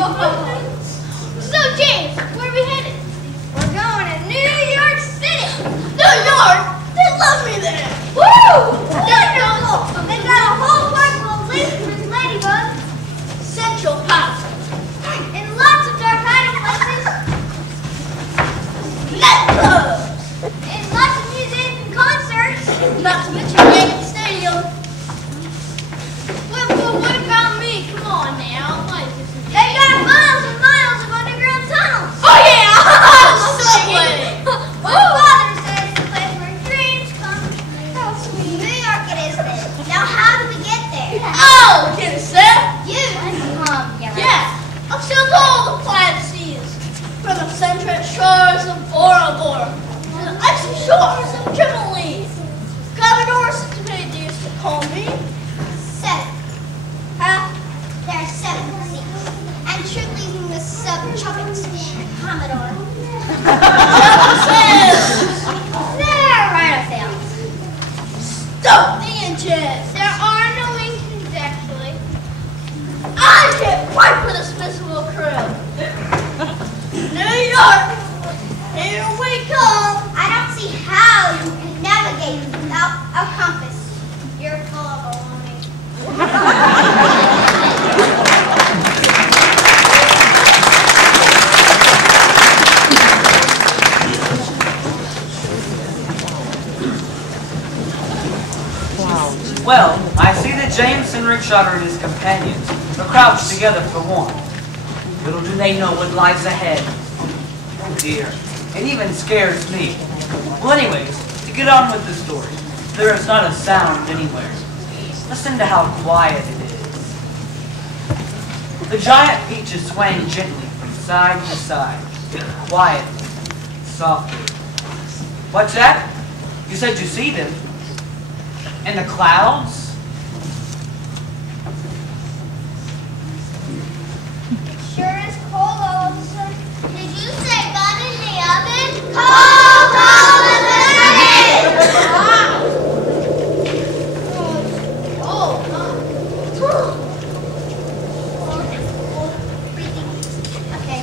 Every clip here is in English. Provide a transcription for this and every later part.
So, James, where are we headed? We're going to New York City. New York? They love me there. Woo! Wonderful. They got a whole park full of ladybugs. Central Park. And lots of dark hiding places. Nightclubs. And lots of museums and concerts. Not to mention Yankee Stadium. Well, what about me? Come on now. They got miles and miles of underground tunnels. Oh yeah! Subway. My father said it's a place where dreams come true. How sweet. New York it is then. Now how do we get there? Oh, get it set. You? Yeah. I've sailed all the planet seas. From the central shores of Bora Bora to the icy shores of Tripoli. Commodore Cincinnati used to call me. 7. Huh? There are 7 seas. And Tripoli's in the subtropics. Commodore. There are rhinoceros. Stop the engines. There are no engines, actually. I can't wait for this miserable crew. New York, here we come. I don't see how you can navigate without a compass. You're full of baloney. Well, I see that James and Rickshaw and his companions are crouched together for warmth. Little do they know what lies ahead. Oh dear, it even scares me. Well anyways, to get on with the story, there is not a sound anywhere. Listen to how quiet it is. The giant peaches swaying gently from side to side, quietly, softly. What's that? You said you see them. And the clouds? It sure is cold all of a sudden. Did you say bun in the oven? Cold, cold in the Okay.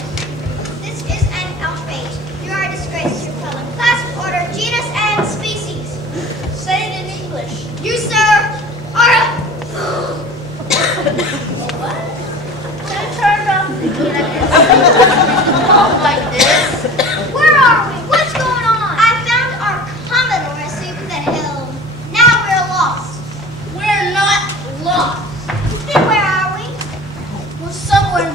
This is an outrage. You are a disgrace. You're calling class, order, genus, and species. Say it in English. You, sir, are a... What? Can I turn off the like this? Where are we? What's going on? I found our Commodore asleep at the helm. Now we're lost. We're not lost. Then where are we? We're somewhere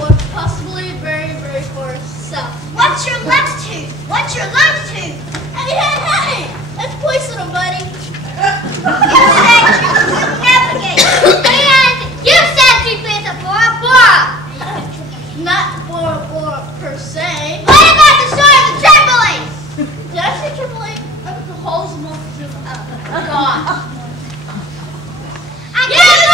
or possibly very, very far south. What's your latitude? What's your longitude? Hey! Let's place it, buddy. You said you would navigate. And you said you placed a Bora Bora. Not Bora Bora per se. What about the story of the Tripoli? Did I say Tripoli? I put the holes in multitude. Oh, gosh. I can't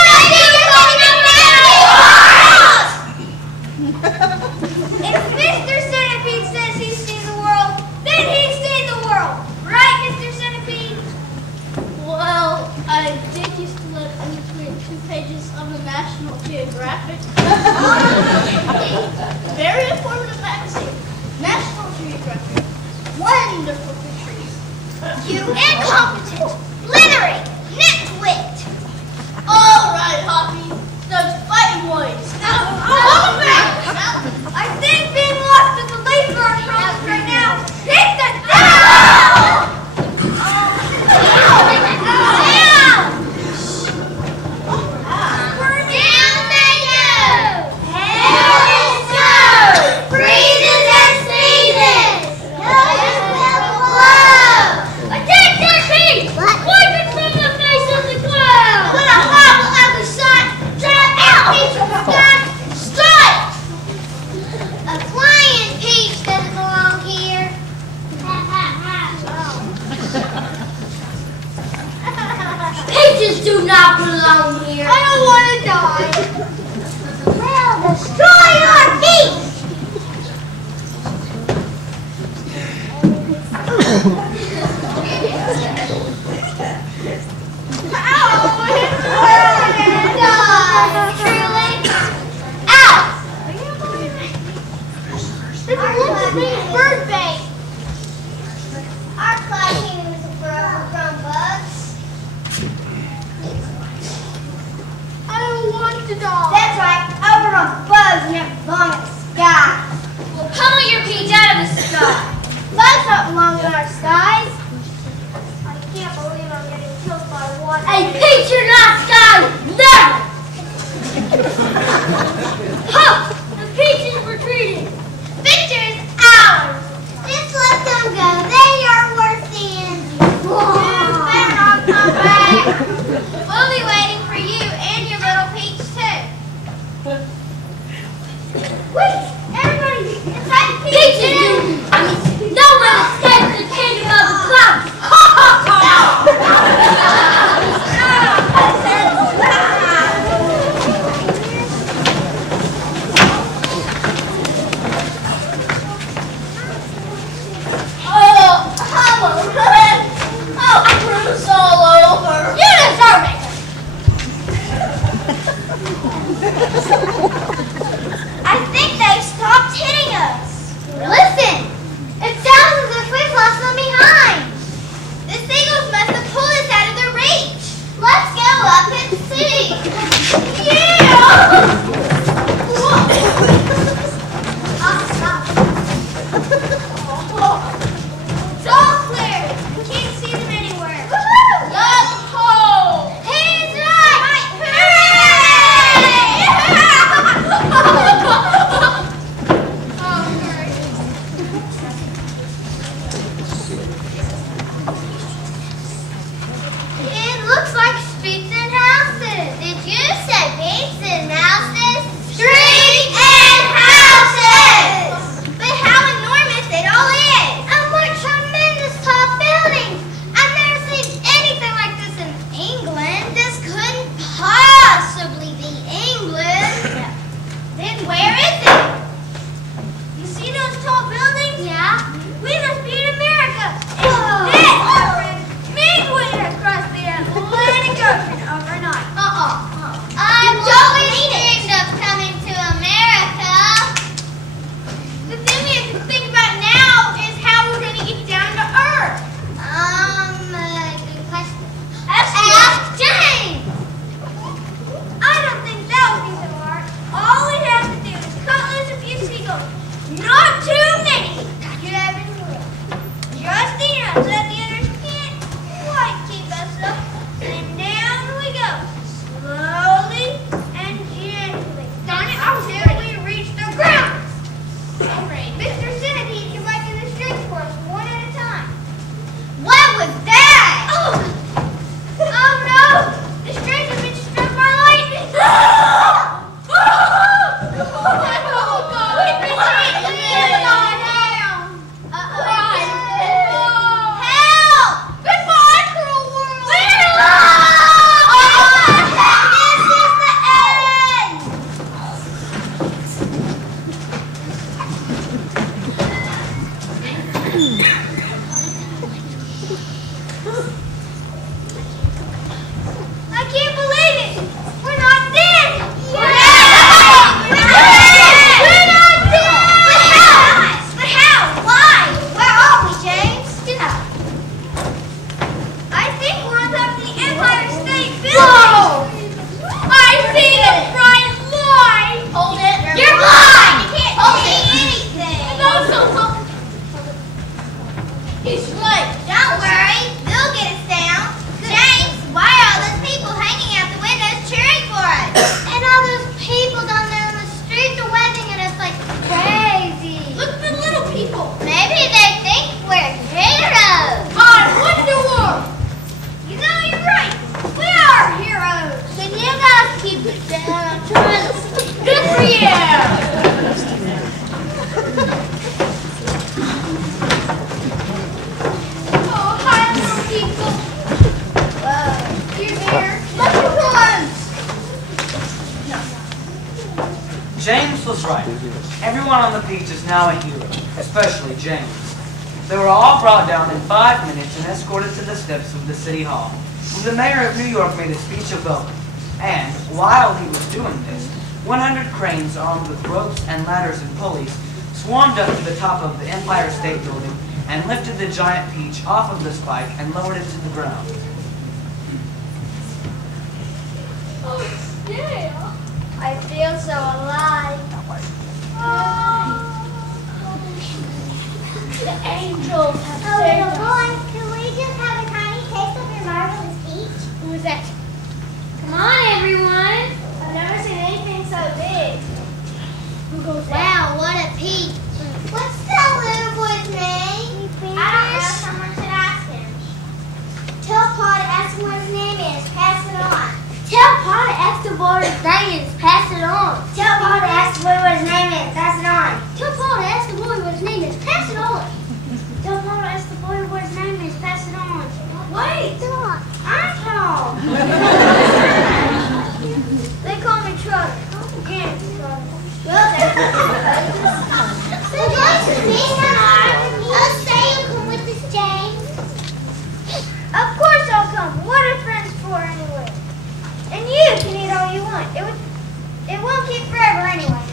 If Mr. Centipede says he's seen the world, then he's seen the world. Right, Mr. Centipede? Well, I did used to live in between 2 pages of the National Geographic. Very informative magazine. National Geographic. Wonderful pictures. You incompetent, blithering, nitwit. All right, Hoppy. Those fighting boys. I think being lost is the least of our problems right now. Hit the down! We're down they go! Hell is snow! Freezes and sneezes! No, it's below! Attention, peace! What? want to die. That's right, over on bugs never belong in the sky. Well, pummel your peach out of the sky. Bugs don't belong in our skies. I can't believe I'm getting killed by one. A peach in our sky, never! Ha! The peach is retreating. Victor is ours. Just let them go. They are worth the engine. You better not come back. We'll be waiting for you and your little peach too. Wait, everybody! It's right, Peaches! No one escapes the kingdom of the clouds! Ha ha ha! I think they've stopped hitting us. Listen! It sounds as if we've left them behind. The seagulls must have pulled us out of their reach. Let's go up and see. Yeah! It's all clear. We can't see them anywhere. Let's go! Hands right! It looks like streets and houses. Did you say streets and houses? Streets and houses! But how enormous it all is! And what tremendous tall buildings! I've never seen anything like this in England. This couldn't possibly be England. Then where is it? You see those tall buildings? Yeah. We must be in America. And this, my friend, means we have crossed the Atlantic Ocean overnight. I've always dreamed of coming to America. The thing we have to think about now is how we're going to get down to Earth. Good question. Ask James. I don't think that would be so hard. All we have to do is cut loose a few seagulls. Not too many. Get out of the world. Just enough so that the others can't quite keep us up. And down we go. Slowly and gently. Darn it, until we reach the ground. Mr. Centipede can whack in the strings for us one at a time. What was that? Oh no! The strings have been struck by lightning! We've been taken down! Help! Goodbye, cruel world! This is the end! I can't believe it! We're not dead! We're not dead! But how? But how? Why? Where are we, James? I think we're on top of the Empire State Building! I see the bright light! Hold it! You're blind! You can't see anything! He's right. Don't worry, they'll get us down. James, why are all those people hanging out the windows cheering for us? And all those people down there on the streets are waving at us like crazy. Look at the little people. Maybe they think we're heroes. I wonder. You know, you're right. We are heroes. Then you guys keep it down. I'm trying to sleep. Good for you. Oh, hi, little people. You're here. James was right. Everyone on the beach is now a hero, especially James. They were all brought down in 5 minutes and escorted to the steps of the city hall, where the mayor of New York made a speech of welcome. And, while he was doing this, 100 cranes armed with ropes and ladders and pulleys swarmed up to the top of the Empire State Building and lifted the giant peach off of the spike and lowered it to the ground. Oh, yeah. I feel so alive. The angels have saved us. Boy, can we just have a tiny taste of your marvelous peach? Who is that? Come on, everyone. I've never seen anything so big. Who goes that? Wow, what a peach. What's that little boy's name? I don't know. Someone should ask him. Tell Pa to ask him what his name is. Pass it on. Tell Pa to ask the boy what his name is. Pass it on. Tell Pa to ask the boy what his name is. Pass it on. Tell Pa to ask the boy what his name is. Pass it on. Tell Pa to ask the boy what his name is. Pass it on. Wait. I'm Paul. They call me Trotter. Again, Trotter. Well, that's so going to be I'll say you'll come with us, James. Of course I'll come. What are friends for anyway? And you can eat all you want. It won't keep forever anyway.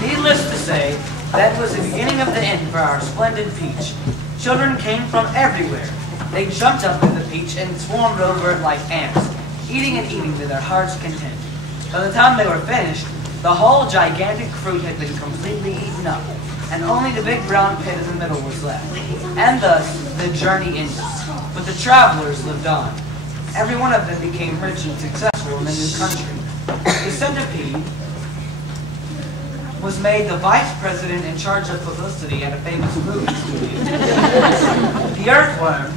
Needless to say, that was the beginning of the end for our splendid peach. Children came from everywhere. They jumped up to the peach and swarmed over it like ants, eating and eating to their heart's content. By the time they were finished, the whole gigantic fruit had been completely eaten up, and only the big brown pit in the middle was left. And thus, the journey ended. But the travelers lived on. Every one of them became rich and successful in the new country. The centipede was made the vice president in charge of publicity at a famous movie studio. The earthworm,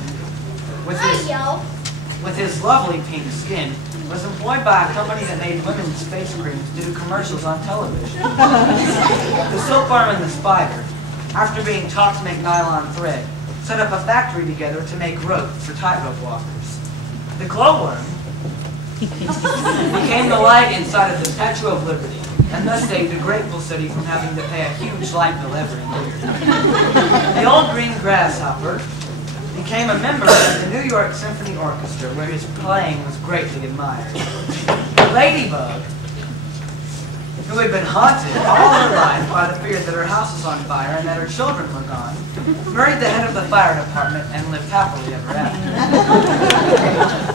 with his lovely pink skin, was employed by a company that made women's face creams to do commercials on television. The silkworm and the spider, after being taught to make nylon thread, set up a factory together to make rope for tightrope walkers. The glowworm became the light inside of the Statue of Liberty, and thus saved a grateful city from having to pay a huge light bill every year. The old green grasshopper became a member of the New York Symphony Orchestra, where his playing was greatly admired. The ladybug, who had been haunted all her life by the fear that her house was on fire and that her children were gone, married the head of the fire department and lived happily ever after.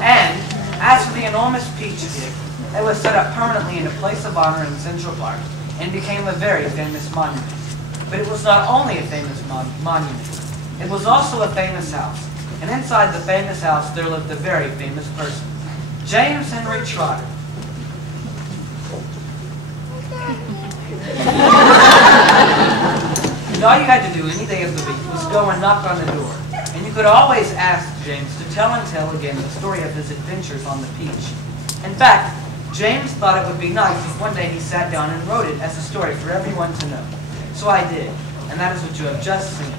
And as for the enormous peach stick, it was set up permanently in a place of honor in Central Park and became a very famous monument. But it was not only a famous monument, it was also a famous house. And inside the famous house there lived a very famous person, James Henry Trotter. And all you had to do any day of the week was go and knock on the door. And you could always ask James to tell and tell again the story of his adventures on the peach. In fact, James thought it would be nice if one day he sat down and wrote it as a story for everyone to know. So I did, and that is what you have just seen.